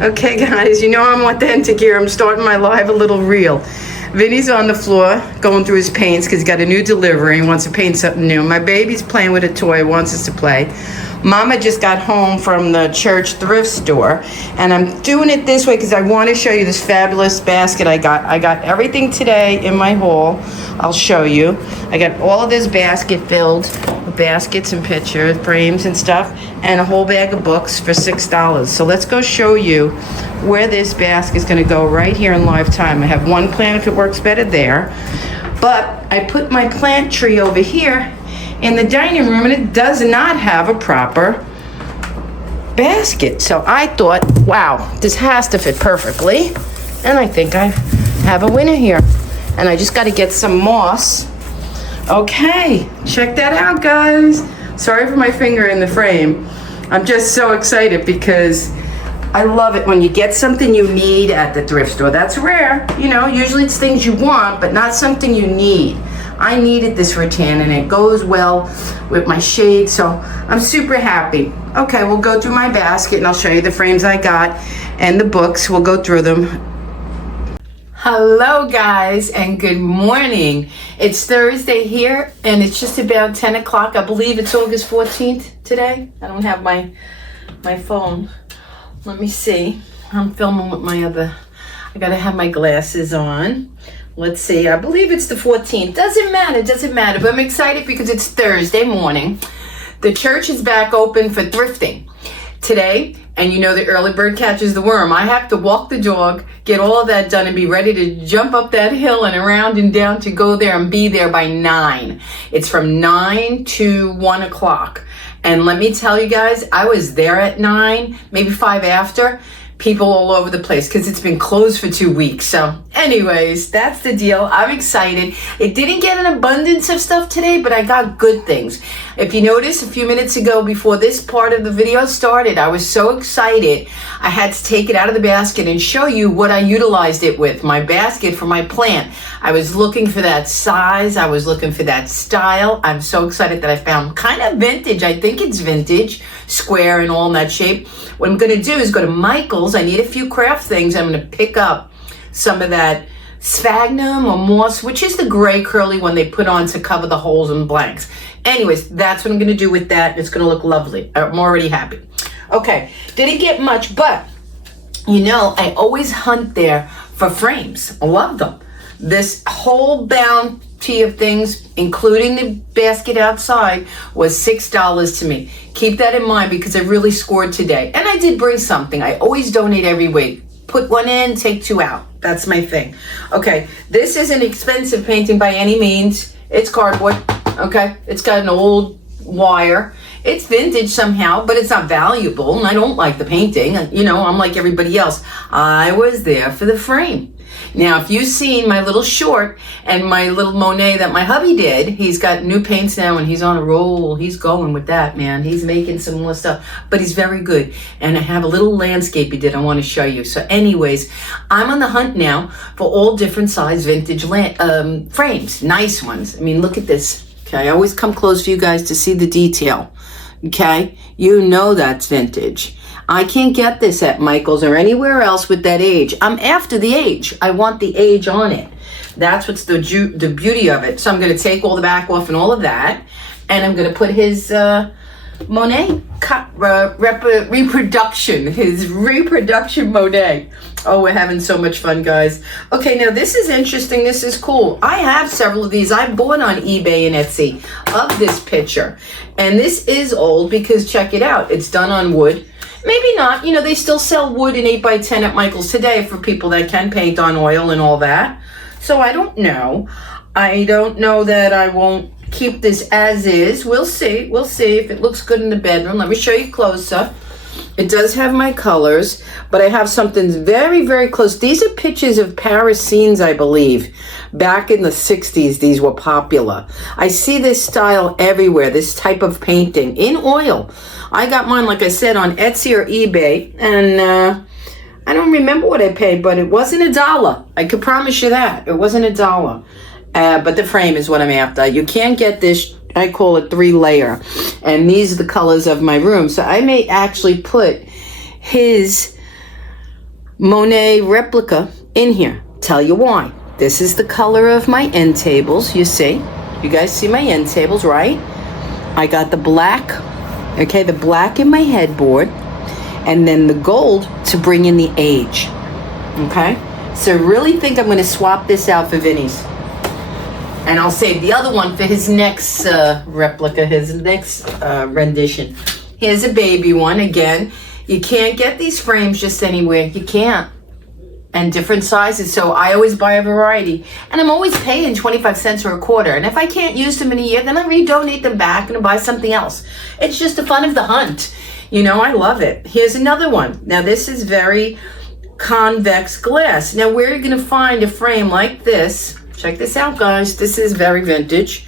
Okay, guys, you know I'm authentic here. I'm starting my live a little real. Vinny's on the floor going through his paints because he's got a new delivery and wants to paint something new. My baby's playing with a toy, wants us to play. Mama just got home from the church thrift store, and I'm doing it this way because I want to show you this fabulous basket I got. I got everything today in my haul. I'll show you. I got all of this basket filled with baskets and pictures, frames and stuff, and a whole bag of books for $6. So let's go show you where this basket is going to go right here in live time. I have one plant if it works better there, but I put my plant tree over here in the dining room, and it does not have a proper basket. So I thought, wow, this has to fit perfectly, and I think I have a winner here. And I just got to get some moss. Okay, check that out, guys. Sorry for my finger in the frame. I'm just so excited because I love it when you get something you need at the thrift store. That's rare, you know, usually it's things you want, but not something you need. I needed this rattan, and it goes well with my shade, so I'm super happy. Okay, we'll go through my basket, and I'll show you the frames I got and the books. We'll go through them. Hello, guys, and good morning. It's Thursday here, and it's just about 10 o'clock. I believe it's August 14th today. I don't have my phone. Let me see. I'm filming with my other. I gotta have my glasses on. Let's see. I believe it's the 14th. Doesn't matter. But I'm excited because it's Thursday morning. The church is back open for thrifting today. And you know the early bird catches the worm. I have to walk the dog, get all of that done, and be ready to jump up that hill and around and down to go there and be there by 9. It's from 9 to 1 o'clock. And let me tell you guys, I was there at 9, maybe 5 after. People all over the place because it's been closed for 2 weeks. So anyways, that's the deal. I'm excited. It didn't get an abundance of stuff today, but I got good things. If you notice, a few minutes ago before this part of the video started, I was so excited. I had to take it out of the basket and show you what I utilized it with. My basket for my plant. I was looking for that size. I was looking for that style. I'm so excited that I found kind of vintage. I think it's vintage, square and all in that shape. What I'm going to do is go to Michael's. I need a few craft things. I'm going to pick up some of that sphagnum or moss, which is the gray curly one they put on to cover the holes and blanks. Anyways, that's what I'm going to do with that. It's going to look lovely. I'm already happy. Okay, didn't get much, but you know, I always hunt there for frames. I love them. This whole bounty of things, including the basket outside, was $6 to me. Keep that in mind because I really scored today. And I did bring something. I always donate every week. Put one in, take 2 out. That's my thing. Okay, this isn't expensive painting by any means. It's cardboard, okay? It's got an old wire. It's vintage somehow, but it's not valuable, and I don't like the painting. You know, I'm like everybody else. I was there for the frame. Now, if you've seen my little short and my little Monet that my hubby did, he's got new paints now and he's on a roll. He's going with that, man. He's making some more stuff, but he's very good. And I have a little landscape he did I want to show you. So anyways, I'm on the hunt now for all different size vintage frames, nice ones. I mean, look at this. Okay, I always come close for you guys to see the detail. Okay, you know that's vintage. I can't get this at Michael's or anywhere else with that age. I'm after the age. I want the age on it. That's what's the beauty of it. So I'm going to take all the back off and all of that. And I'm going to put his Monet reproduction. His reproduction Monet. Oh, we're having so much fun, guys. Okay, now this is interesting. This is cool. I have several of these. I bought on eBay and Etsy of this picture. And this is old because check it out. It's done on wood. Maybe not. You know, they still sell wood in 8x10 at Michael's today for people that can paint on oil and all that. So I don't know. I don't know that I won't keep this as is. We'll see. We'll see if it looks good in the bedroom. Let me show you closer. It does have my colors, but I have something very, very close. These are pictures of Paris scenes, I believe. Back in the 60s, these were popular. I see this style everywhere, this type of painting in oil. I got mine, like I said, on Etsy or eBay, and I don't remember what I paid, but it wasn't $1. I could promise you that. It wasn't $1. But the frame is what I'm after. You can't get this, I call it 3-layer. And these are the colors of my room. So I may actually put his Monet replica in here. Tell you why. This is the color of my end tables, you see. You guys see my end tables, right? I got the black, okay, the black in my headboard, and then the gold to bring in the age, okay? So I really think I'm gonna swap this out for Vinny's. And I'll save the other one for his next replica, his next rendition. Here's a baby one. Again, you can't get these frames just anywhere. You can't. And different sizes, so I always buy a variety. And I'm always paying 25 cents or a quarter. And if I can't use them in a year, then I redonate them back and I buy something else. It's just the fun of the hunt. You know, I love it. Here's another one. Now this is very convex glass. Now where are you gonna find a frame like this? Check this out, guys. This is very vintage.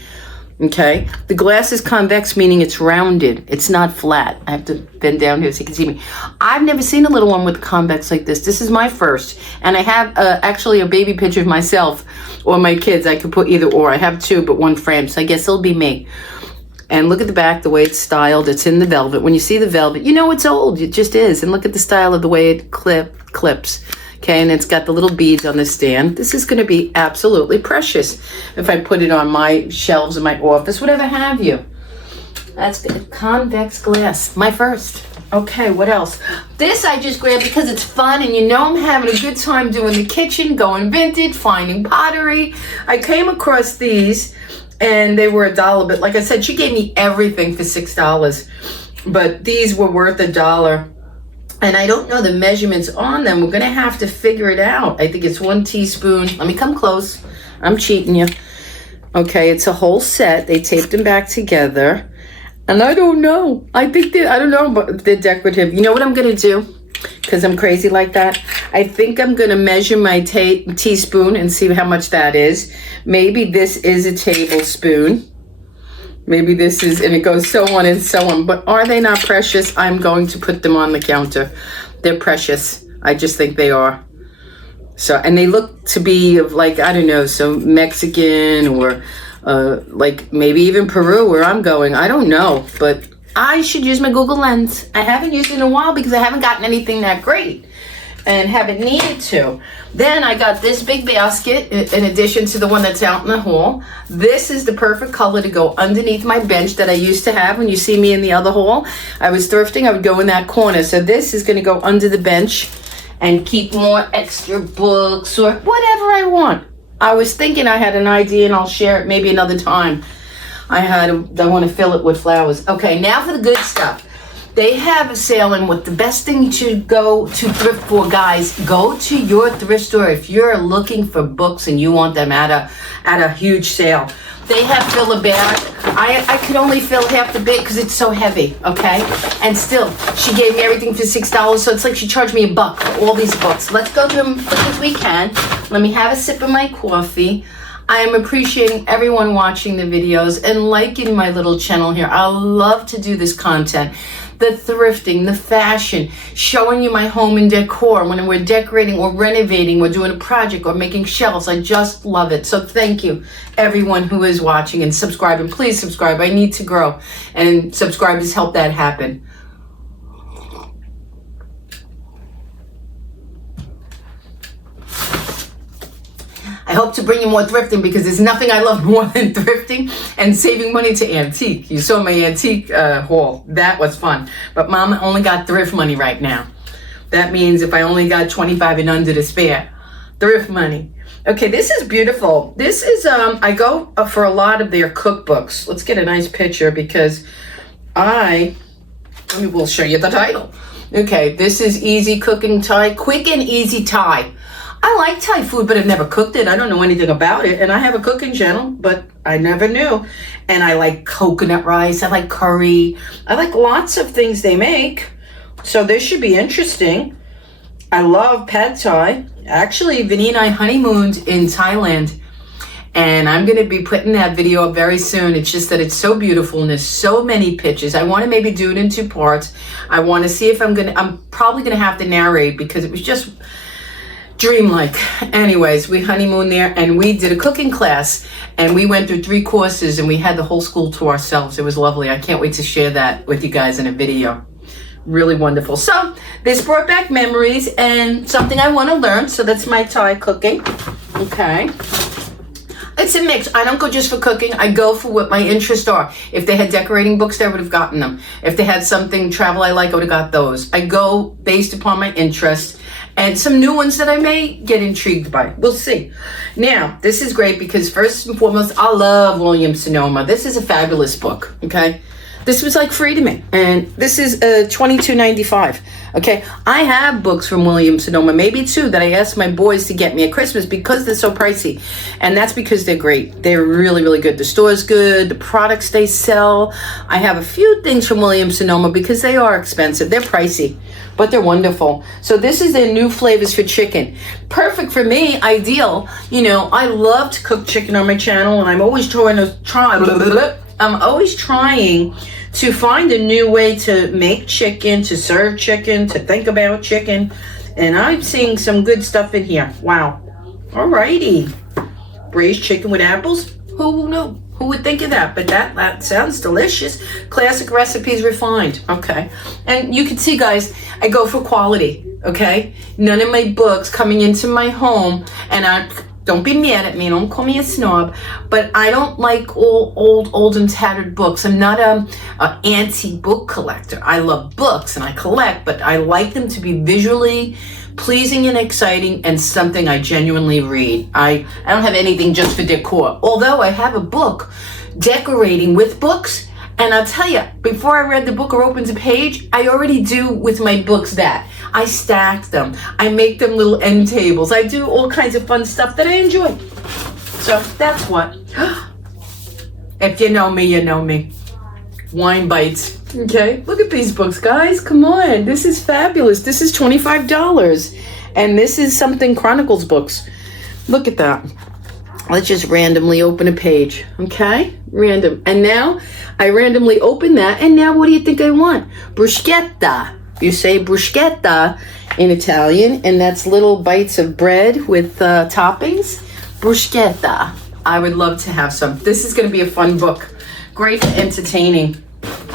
Okay, the glass is convex, meaning it's rounded. It's not flat. I have to bend down here so you can see me. I've never seen a little one with convex like this. This is my first. And I have actually a baby picture of myself or my kids. I could put either or. I have two, but one frame. So I guess it'll be me. And look at the back, the way it's styled. It's in the velvet. When you see the velvet, you know it's old. It just is. And look at the style of the way it clips. Okay, and it's got the little beads on the stand. This is going to be absolutely precious if I put it on my shelves in my office, whatever have you. That's good. Convex glass, my first. Okay, what else? This I just grabbed because it's fun, and you know I'm having a good time doing the kitchen, going vintage, finding pottery. I came across these, and they were $1, but like I said, she gave me everything for $6, but these were worth $1. And I don't know the measurements on them. We're going to have to figure it out. I think it's 1 teaspoon. Let me come close. I'm cheating you. Okay, it's a whole set. They taped them back together. And I don't know. I don't know, but they're decorative. You know what I'm going to do? Because I'm crazy like that. I think I'm going to measure my teaspoon and see how much that is. Maybe this is a tablespoon. Maybe this is, and it goes so on and so on. But are they not precious? I'm going to put them on the counter. They're precious. I just think they are. So, and they look to be of like, I don't know, some Mexican or like maybe even Peru where I'm going. I don't know, but I should use my Google Lens. I haven't used it in a while because I haven't gotten anything that great and haven't needed to. Then I got this big basket in addition to the one that's out in the hall. This is the perfect color to go underneath my bench that I used to have. When you see me in the other hall, I was thrifting, I would go in that corner. So this is gonna go under the bench and keep more extra books or whatever I want. I was thinking I had an idea and I'll share it maybe another time. I want to fill it with flowers. Okay, now for the good stuff. They have a sale, and what the best thing to go to thrift for, guys, go to your thrift store if you're looking for books and you want them at a huge sale. They have fill a bag. I could only fill half the bag because it's so heavy, okay? And still, she gave me everything for $6, so it's like she charged me $1 for all these books. Let's go through them quick as we can. Let me have a sip of my coffee. I am appreciating everyone watching the videos and liking my little channel here. I love to do this content. The thrifting, the fashion, showing you my home and decor when we're decorating or renovating, we're doing a project or making shelves. I just love it. So thank you, everyone who is watching and subscribing. Please subscribe. I need to grow, and subscribers help that happen. I hope to bring you more thrifting because there's nothing I love more than thrifting and saving money to antique. You saw my antique haul. That was fun. But Mama only got thrift money right now. That means if I only got 25 and under to spare, thrift money. Okay, this is beautiful. This is, I go for a lot of their cookbooks. Let's get a nice picture because we'll show you the title. Okay, this is Easy Cooking Thai, Quick and Easy Thai. I like Thai food, but I've never cooked it. I don't know anything about it. And I have a cooking channel, but I never knew. And I like coconut rice. I like curry. I like lots of things they make. So this should be interesting. I love pad Thai. Actually, Vinny and I honeymooned in Thailand. And I'm going to be putting that video up very soon. It's just that it's so beautiful and there's so many pictures. I want to maybe do it in 2 parts. I want to see if I'm probably going to have to narrate because it was just dreamlike. Anyways, we honeymooned there and we did a cooking class and we went through 3 courses and we had the whole school to ourselves. It was lovely. I can't wait to share that with you guys in a video. really wonderful. So this brought back memories and something I want to learn. So that's my Thai cooking. Okay. It's a mix. I don't go just for cooking. I go for what my interests are. If they had decorating books, I would have gotten them. If they had something travel I like, I would have got those. I go based upon my interest and some new ones that I may get intrigued by. We'll see. Now, this is great because first and foremost, I love William Sonoma. This is a fabulous book, okay? This was like free to me. And this is $22.95. Okay, I have books from William Sonoma, maybe two, that I asked my boys to get me at Christmas because they're so pricey. And that's because they're great. They're really, really good. The store's good. The products they sell. I have a few things from William Sonoma because they are expensive. They're pricey, but they're wonderful. So this is their new flavors for chicken. Perfect for me, ideal. You know, I love to cook chicken on my channel, and I'm always trying to find a new way to make chicken, to serve chicken, to think about chicken. And I'm seeing some good stuff in here. Wow. Alrighty. Braised chicken with apples. Who knew? Who would think of that? But that sounds delicious. Classic recipes refined. Okay. And you can see, guys, I go for quality. Okay. None of my books coming into my home, and don't be mad at me, don't call me a snob, but I don't like all old and tattered books. I'm not a anti-book collector. I love books and I collect, but I like them to be visually pleasing and exciting and something I genuinely read. I don't have anything just for decor. Although I have a book decorating with books, and I'll tell you, before I read the book or opens a page, I already do with my books that. I stack them. I make them little end tables. I do all kinds of fun stuff that I enjoy. So that's what. If you know me, you know me. Wine bites. Okay, look at these books, guys. Come on. This is fabulous. This is $25. And this is something Chronicles books. Look at that. Let's just randomly open a page. Okay? Random. And now I randomly open that. And now what do you think I want? Bruschetta. You say bruschetta in Italian, and that's little bites of bread with toppings. Bruschetta. I would love to have some. This is going to be a fun book. Great for entertaining.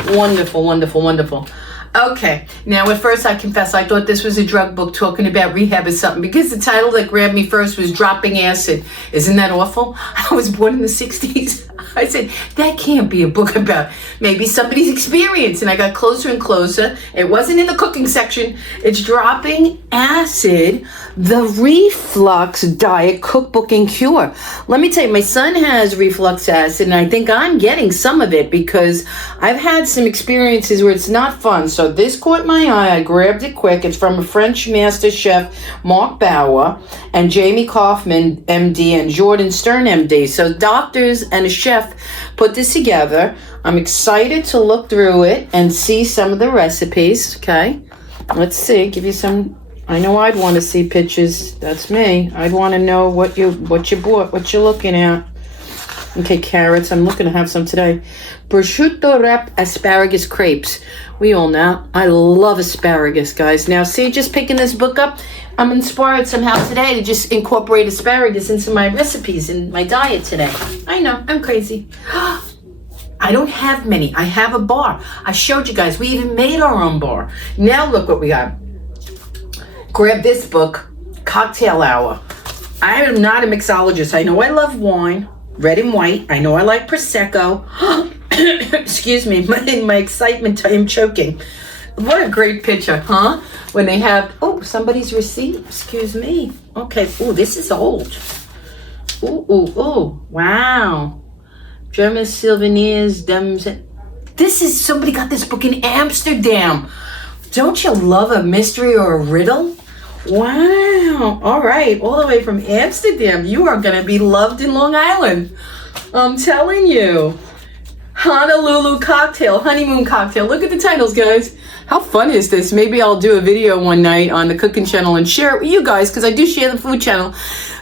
Wonderful, wonderful, wonderful. Okay, now at first I confess I thought this was a drug book talking about rehab or something, because the title that grabbed me first was Dropping Acid. Isn't that awful? I was born in the 60s. I said, that can't be a book about maybe somebody's experience. And I got closer and closer. It wasn't in the cooking section. It's Dropping Acid, the Reflux Diet Cookbook and Cure. Let me tell you, my son has reflux acid, and I think I'm getting some of it because I've had some experiences where it's not fun. So this caught my eye. I grabbed it quick. It's from a French master chef, Mark Bauer, and Jamie Kaufman, MD, and Jordan Stern, MD. So doctors and a chef put this together. I'm excited to look through it and see some of the recipes. Okay, let's see. Give you some. I know I'd want to see pictures. That's me. I'd want to know what you bought, what you're looking at. Okay, carrots. I'm looking to have some today. Prosciutto wrap asparagus crepes. We all know I love asparagus, guys. Now, see, just picking this book up, I'm inspired somehow today to just incorporate asparagus into my recipes and my diet today. I know, I'm crazy. I don't have many. I have a bar. I showed you guys. We even made our own bar. Now look what we got. Grab this book, Cocktail Hour. I am not a mixologist. I know I love wine, red and white. I know I like Prosecco. Excuse me, my excitement, I am choking. What a great picture, huh? When they have, somebody's receipt. Excuse me. Okay, this is old. Wow. German souvenirs, this is, somebody got this book in Amsterdam. Don't you love a mystery or a riddle? Wow. All right. All the way from Amsterdam. You are going to be loved in Long Island. I'm telling you. Honolulu Cocktail, Honeymoon Cocktail. Look at the titles, guys. How fun is this? Maybe I'll do a video one night on the cooking channel and share it with you guys, because I do share the food channel,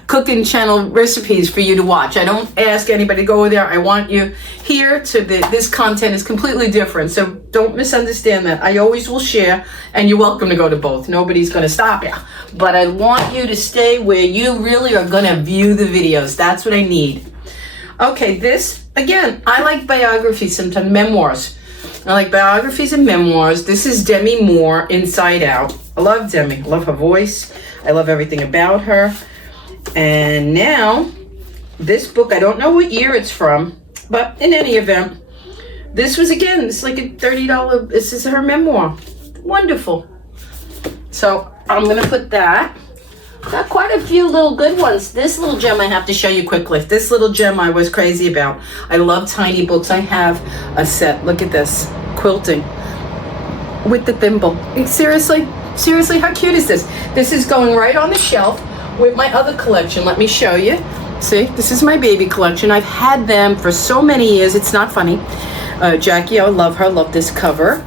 cooking channel recipes for you to watch. I don't ask anybody to go over there. I want you here this content is completely different. So don't misunderstand that. I always will share, and you're welcome to go to both. Nobody's going to stop you. But I want you to stay where you really are going to view the videos. That's what I need. Okay, this, again, I like biographies sometimes, memoirs. I like biographies and memoirs. This is Demi Moore, Inside Out. I love Demi. I love her voice. I love everything about her. And now, this book, I don't know what year it's from, but in any event, this was, again, it's like a $30, this is her memoir. Wonderful. So, I'm going to put that. Got quite a few little good ones. This little gem I have to show you quickly. This little gem I was crazy about. I love tiny books. I have a set. Look at this. Quilting. With the thimble. Seriously? Seriously, how cute is this? This is going right on the shelf with my other collection. Let me show you. See, this is my baby collection. I've had them for so many years. It's not funny. Jackie, I love her. Love this cover.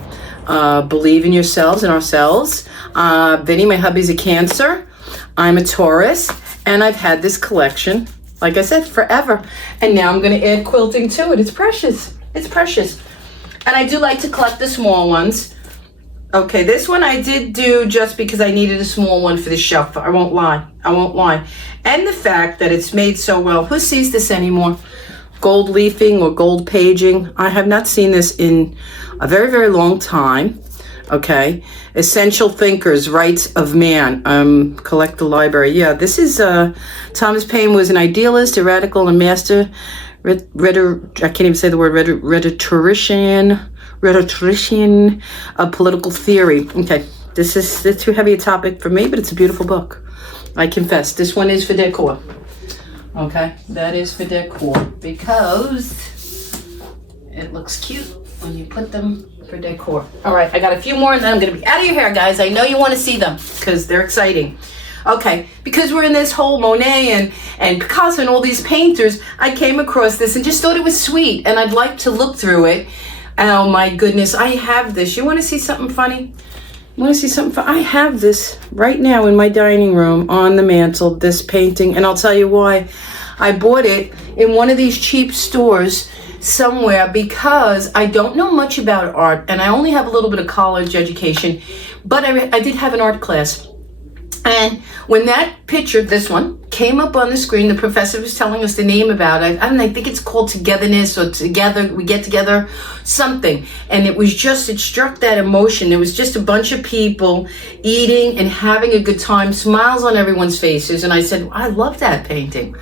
Believe in yourselves and ourselves. Vinny, my hubby's a Cancer. I'm a Taurus, and I've had this collection, like I said, forever. And now I'm going to add quilting to it. It's precious. It's precious. And I do like to collect the small ones. Okay, this one I did do just because I needed a small one for the shelf. I won't lie. I won't lie. And the fact that it's made so well. Who sees this anymore? Gold leafing or gold paging. I have not seen this in a very, very long time. Okay, Essential Thinkers, Rights of Man, collect the library. Yeah, this is, Thomas Paine was an idealist, a radical, and master, I can't even say the word, rhetorician of political theory. Okay, this is too heavy a topic for me, but it's a beautiful book. I confess, this one is for decor. Okay, that is for decor because it looks cute when you put them for decor. All right, I got a few more and then I'm going to be out of your hair, guys. I know you want to see them because they're exciting. Okay, because we're in this whole Monet and Picasso and all these painters, I came across this and just thought it was sweet and I'd like to look through it. Oh my goodness, I have this. You want to see something funny? You want to see something fun? I have this right now in my dining room on the mantle, this painting, and I'll tell you why. I bought it in one of these cheap stores somewhere because I don't know much about art and I only have a little bit of college education, but I did have an art class. And when that picture, this one, came up on the screen, the professor was telling us the name about it. I think it's called Togetherness or Together, We Get Together, something. And it was just, it struck that emotion. It was just a bunch of people eating and having a good time, smiles on everyone's faces. And I said, I love that painting.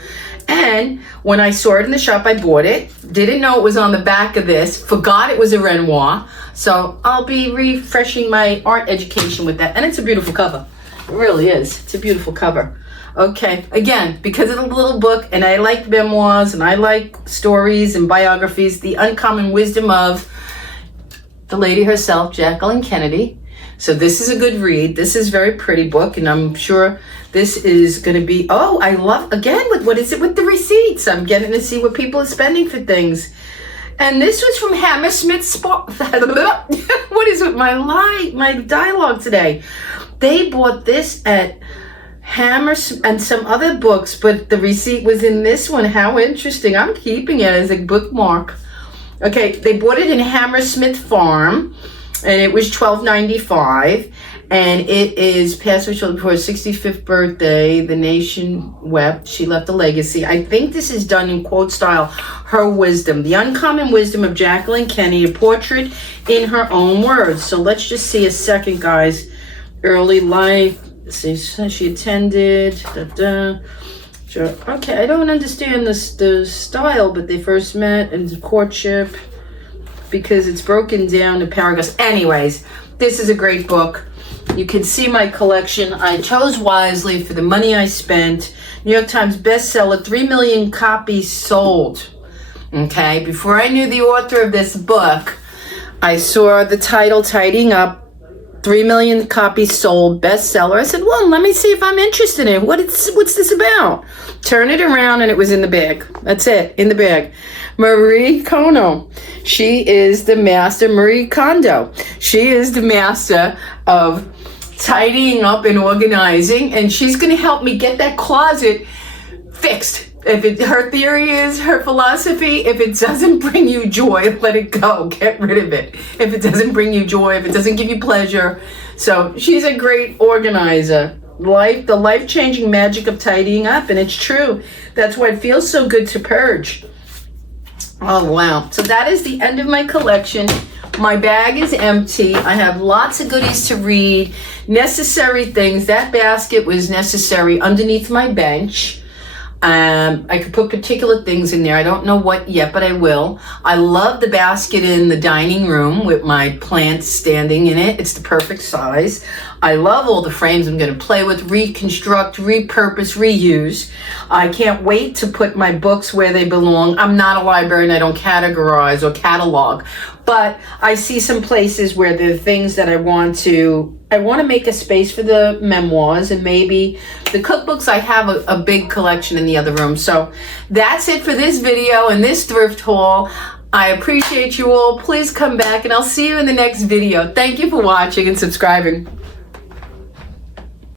And when I saw it in the shop, I bought it. Didn't know it was on the back of this. Forgot it was a Renoir. So I'll be refreshing my art education with that. And it's a beautiful cover. It really is. It's a beautiful cover. Okay. Again, because of the little book, and I like memoirs, and I like stories and biographies, the uncommon wisdom of the lady herself, Jacqueline Kennedy. So this is a good read. This is a very pretty book, and I'm sure this is going to be, oh, I love, again, with what is it with the receipts? I'm getting to see what people are spending for things. And this was from Hammersmith What is with my dialogue today? They bought this at Hammersmith and some other books, but the receipt was in this one. How interesting. I'm keeping it as a bookmark. Okay, they bought it in Hammersmith Farm, and it was $12.95. And it is past Rachel before her 65th birthday. The nation wept. She left a legacy. I think this is done in quote style. Her wisdom, the uncommon wisdom of Jacqueline Kennedy, a portrait in her own words. So let's just see a second, guys. Early life. She attended. Sure. Okay, I don't understand the style, but they first met in courtship because it's broken down to paragraphs. Anyways, this is a great book. You can see my collection. I chose wisely for the money I spent. New York Times bestseller, 3 million copies sold. Okay, before I knew the author of this book, I saw the title, Tidying Up, 3 million copies sold, bestseller. I said, well, let me see if I'm interested in it. What's this about? Turn it around and it was in the bag. That's it, in the bag. Marie Kondo. She is the master, Marie Kondo. She is the master of tidying up and organizing, and she's going to help me get that closet fixed. Her theory is, her philosophy, if it doesn't bring you joy, let it go. Get rid of it. If it doesn't bring you joy, if it doesn't give you pleasure. So she's a great organizer. The life-changing magic of tidying up, and it's true. That's why it feels so good to purge. Oh, wow. So that is the end of my collection. My bag is empty. I have lots of goodies to read, necessary things. That basket was necessary underneath my bench. I could put particular things in there. I don't know what yet, but I will. I love the basket in the dining room with my plants standing in it. It's the perfect size. I love all the frames I'm going to play with, reconstruct, repurpose, reuse. I can't wait to put my books where they belong. I'm not a librarian. I don't categorize or catalog, but I see some places where there are things that I want to make a space for the memoirs and maybe the cookbooks. I have a big collection in the other room. So that's it for this video and this thrift haul. I appreciate you all. Please come back and I'll see you in the next video. Thank you for watching and subscribing.